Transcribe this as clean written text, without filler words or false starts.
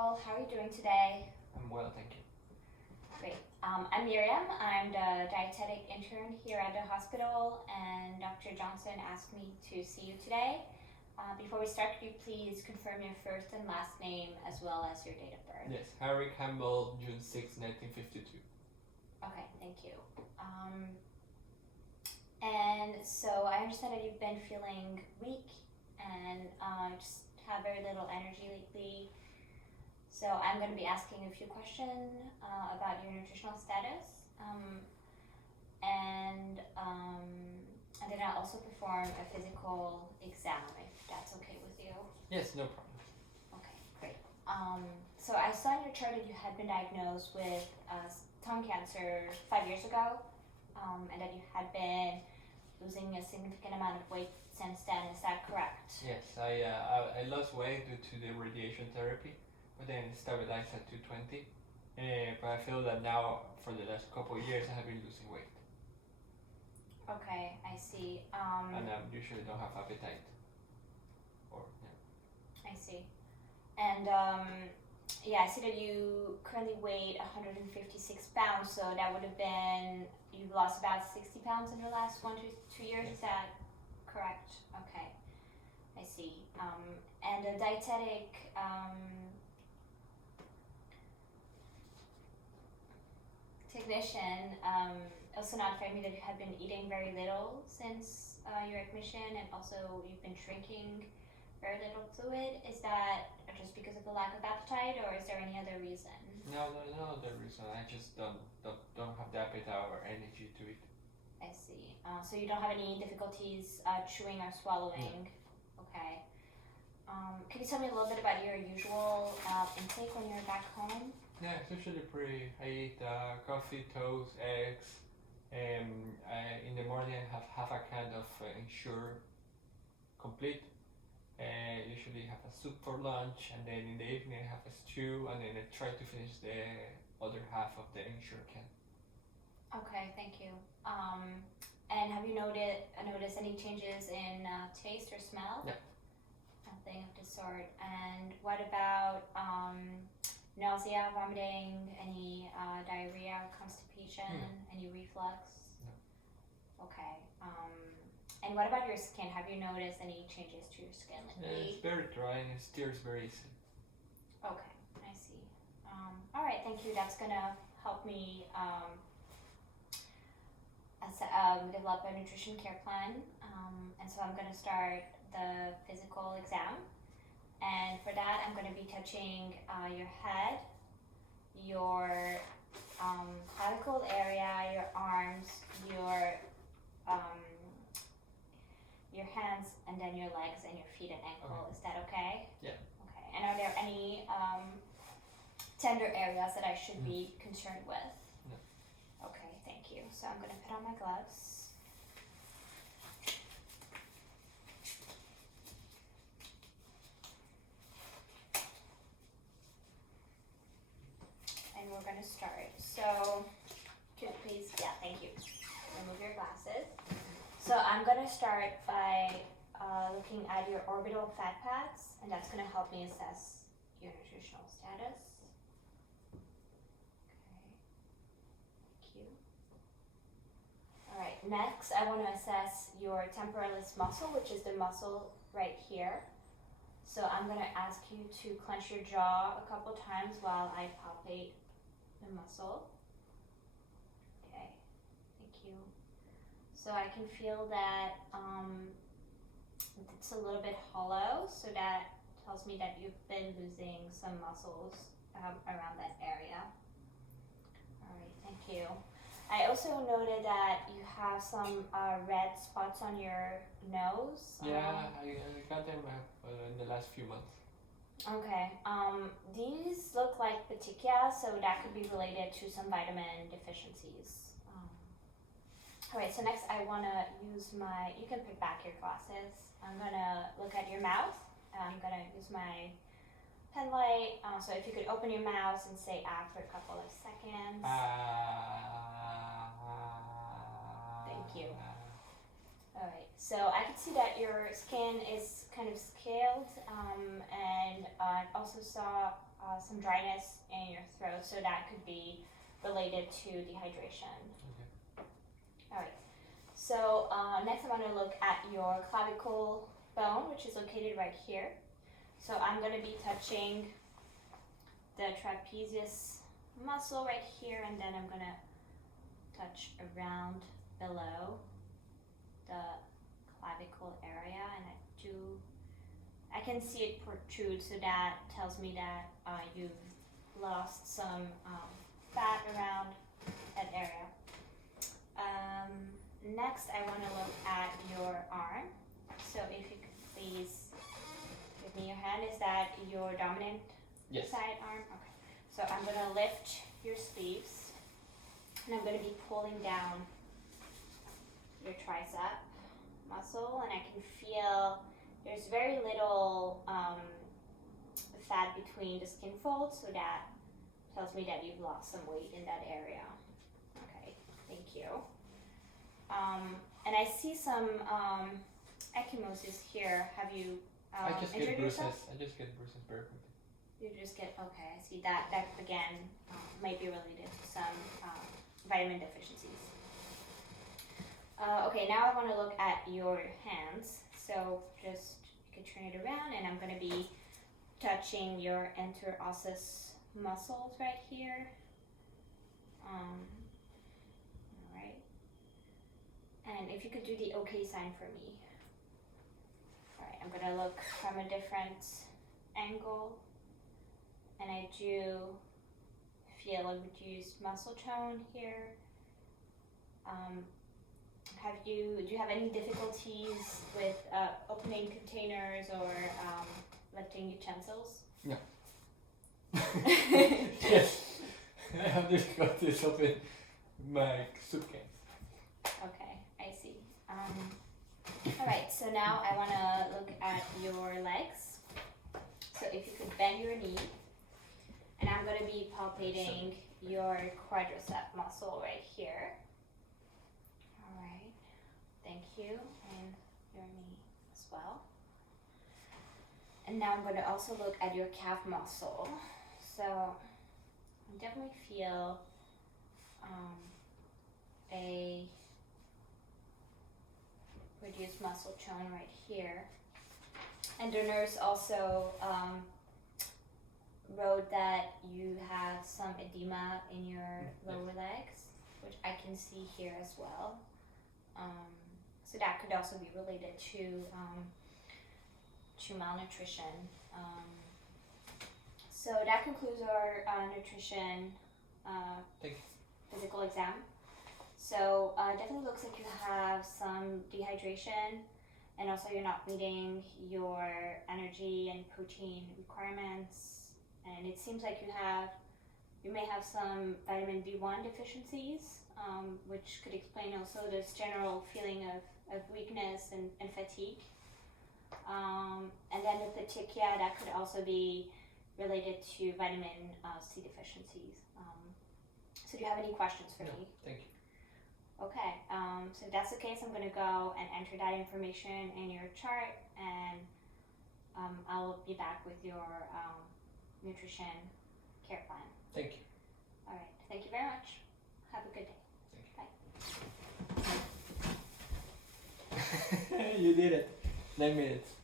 Hospital. How are you doing today? I'm well, thank you. Great. I'm Miriam. I'm the dietetic intern here at the hospital, and Dr. Johnson asked me to see you today. Before we start, could you please confirm your first and last name as well as your date of birth? Yes, Harry Campbell, June 6, 1952. Okay, thank you. And so I understand that you've been feeling weak and just have very little energy lately. So I'm going to be asking a few questions about your nutritional status, and then I'll also perform a physical exam if that's okay with you. Yes, no problem. Okay, great. So I saw in your chart that you had been diagnosed with tongue cancer 5 years ago, and that you had been losing a significant amount of weight since then. Is that correct? Yes, I lost weight due to the radiation therapy, but then it stabilized at 220. But I feel that now, for the last couple of years, I have been losing weight. Okay, I see. And I usually don't have appetite. I see. And yeah, I see that you currently weigh 156 pounds, so that would have been, you've lost about 60 pounds in the last 1 to 2 years, Yes. Is that correct? Okay, I see. And a dietetic technician also notified me that you have been eating very little since your admission, and also you've been drinking very little fluid. Is that just because of the lack of appetite, or is there any other reason? No other reason. I just don't have the appetite or energy to eat. I see. So you don't have any difficulties chewing or swallowing? No. Okay. Can you tell me a little bit about your usual intake when you're back home? Yeah, it's usually pretty. I eat coffee, toast, eggs. In the morning I have half a can of Ensure Complete. Usually have a soup for lunch, and then in the evening I have a stew, and then I try to finish the other half of the Ensure can. Okay, thank you. And have you noticed any changes in taste or smell? No. Nothing of the sort. And what about nausea, vomiting, any diarrhea, constipation, any reflux? No. Okay. And what about your skin? Have you noticed any changes to your skin lately? It's very dry and it tears very easily. Okay, I see. All right, thank you. That's gonna help me develop a nutrition care plan. And so I'm gonna start the physical exam. And for that, I'm gonna be touching your head, your clavicle area, your arms, your hands, and then your legs and your feet and ankle. Okay. Is that okay? Yeah. Okay. And are there any tender areas that I should be concerned with? No. Okay, thank you. So I'm going to put on my gloves. And we're going to start. So, could you please, yeah, thank you. Remove your glasses. So I'm going to start by looking at your orbital fat pads, and that's going to help me assess your nutritional status. Okay, thank you. All right, next I want to assess your temporalis muscle, which is the muscle right here. So I'm going to ask you to clench your jaw a couple times while I palpate the muscle. Okay, thank you. So I can feel that it's a little bit hollow, so that tells me that you've been losing some muscles around that area. All right, thank you. I also noted that you have some red spots on your nose. Yeah, I got them in the last few months. Okay, these look like petechia, so that could be related to some vitamin deficiencies. Alright, so next I want to use you can put back your glasses. I'm going to look at your mouth. I'm going to use my pen light. So if you could open your mouth and say ah for a couple of seconds. Thank you. Alright, so I can see that your skin is kind of scaled, and I also saw some dryness in your throat, so that could be related to dehydration. Okay. Alright, so next I want to look at your clavicle bone, which is located right here. So I'm going to be touching the trapezius muscle right here, and then I'm going to touch around below the clavicle area, and I can see it protrude, so that tells me that you've lost some fat around that area. Next, I want to look at your arm. So if you could please give me your hand. Is that your dominant Yes. side arm? Okay. So I'm going to lift your sleeves, and I'm going to be pulling down your tricep muscle, and I can feel there's very little fat between the skin folds, so that tells me that you've lost some weight in that area. Okay, thank you. And I see some ecchymosis here. Have you I just get injured bruises. yourself? I just get bruises very quickly. You just get, okay, I see that. That again might be related to some vitamin deficiencies. Okay, now I want to look at your hands. So just, you can turn it around, and I'm going to be touching your interosseous muscles right here. Alright. And if you could do the okay sign for me. Alright, I'm going to look from a different angle. And I do feel a reduced muscle tone here. Do you have any difficulties with opening containers or lifting utensils? No. Yes. I have difficulties opening my suitcase. Okay, I see. Alright, so now I want to look at your legs. So if you could bend your knee, and I'm going to be palpating your quadricep muscle right here. Alright, thank you, and your knee as well. And now I'm going to also look at your calf muscle. So I definitely feel a reduced muscle tone right here. And the nurse also wrote that you have some edema in your lower legs, which I can see here as well. So that could also be related to malnutrition. So that concludes our nutrition Thank you. physical exam. So definitely looks like you have some dehydration, and also you're not meeting your energy and protein requirements. And it seems like you may have some vitamin B1 deficiencies, which could explain also this general feeling of weakness and fatigue. And then the petechia, that could also be related to vitamin C deficiencies. So do you have any questions for me? Thank you. Okay, so if that's the case, I'm going to go and enter that information in your chart, and I'll be back with your nutrition care plan. Thank you. All right, thank you very much. Have a good day. Thank you. You did it. 9 minutes.